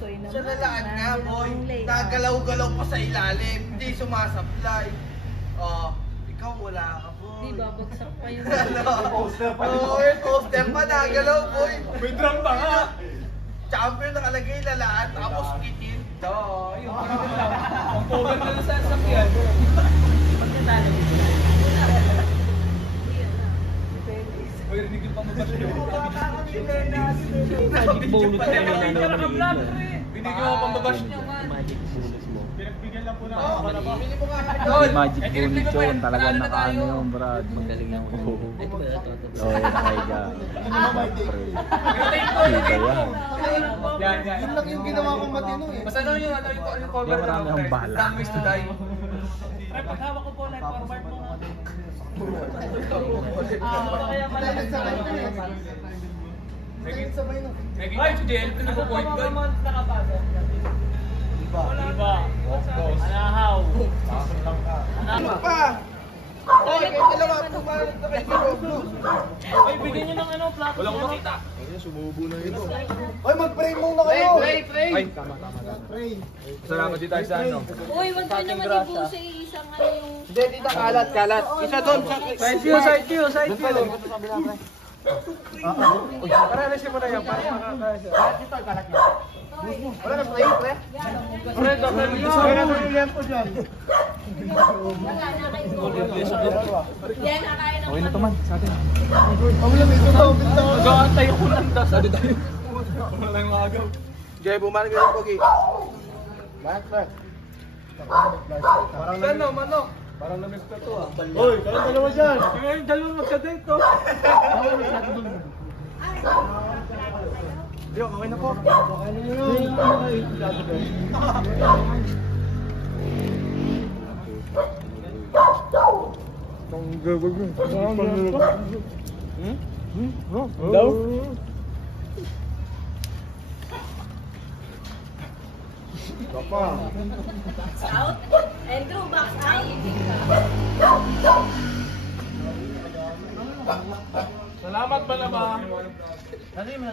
Tutoy naman. Sa lalaan nga, boy. Nagalaw-galaw pa sa ilalim. Hindi sumasablay. Oh, ikaw wala ka, boy. Di babagsak pa yun. Poster pa. Oo, yung poster pa nagalaw, boy. May drum pa nga. Champion nakalagay lalaan, tapos itin. Oo, yun. Ang cover na lang sa sakyan. Pagkatalo. Uy, rinig yung pamabas yun. Magic bonus na yun, ano, maliit. Binigyan mo pamabas niya, man. Magic bonus mo. Pinagbigyan lang po na Oo, ako. bili mo nga. Magic bonus yun, talagang nakaano yun, Brad. Magaling lang. Oo. Ito ba? Ito. Oo, nakaiga. Kita yan. Yan. Yun lang yung ginawa kong matino eh. Basta ano yung cover Yan, marami akong bala. Long ways to die. Ay, paghawak ko po, like forward mo nga. Kaya pala nagsakay ko eh. Ay, si JL, pinag-point ka. Iba. Anahaw. Ano pa? Oy, kayo dalawa pumalit na kayo dito. Ay, bigyan nyo ng ano, plato. Wala ko makita. Oy, mag-pray muna kayo. Pray. Ay, tama. Salamat dito tayo sa ano. Uy, wag ko naman ibuso isang ano yung... Hindi, dito kalat. Isa doon sa... Side view. Para na siya muna yan. Para makakaya siya. Dito, kalat niya. Wala na pray, pre. Pre, Dr. Leo. Kaya na yung lempo dyan. Yan, nakaya ng... Okay na to, man, sa atin. Mag-aantay ko lang daw. Sado tayo. Walang agaw. Jay, bumalik ka ng pogi. Bakit? Parang manok. Parang na-miss ka to ah. Hoy, kayong dalawa dyan. Yung dalawa magka-date to. Yo, okay na po. Daw? Papa. Out? Andrew, back out? Salamat ba na ba? Ano yung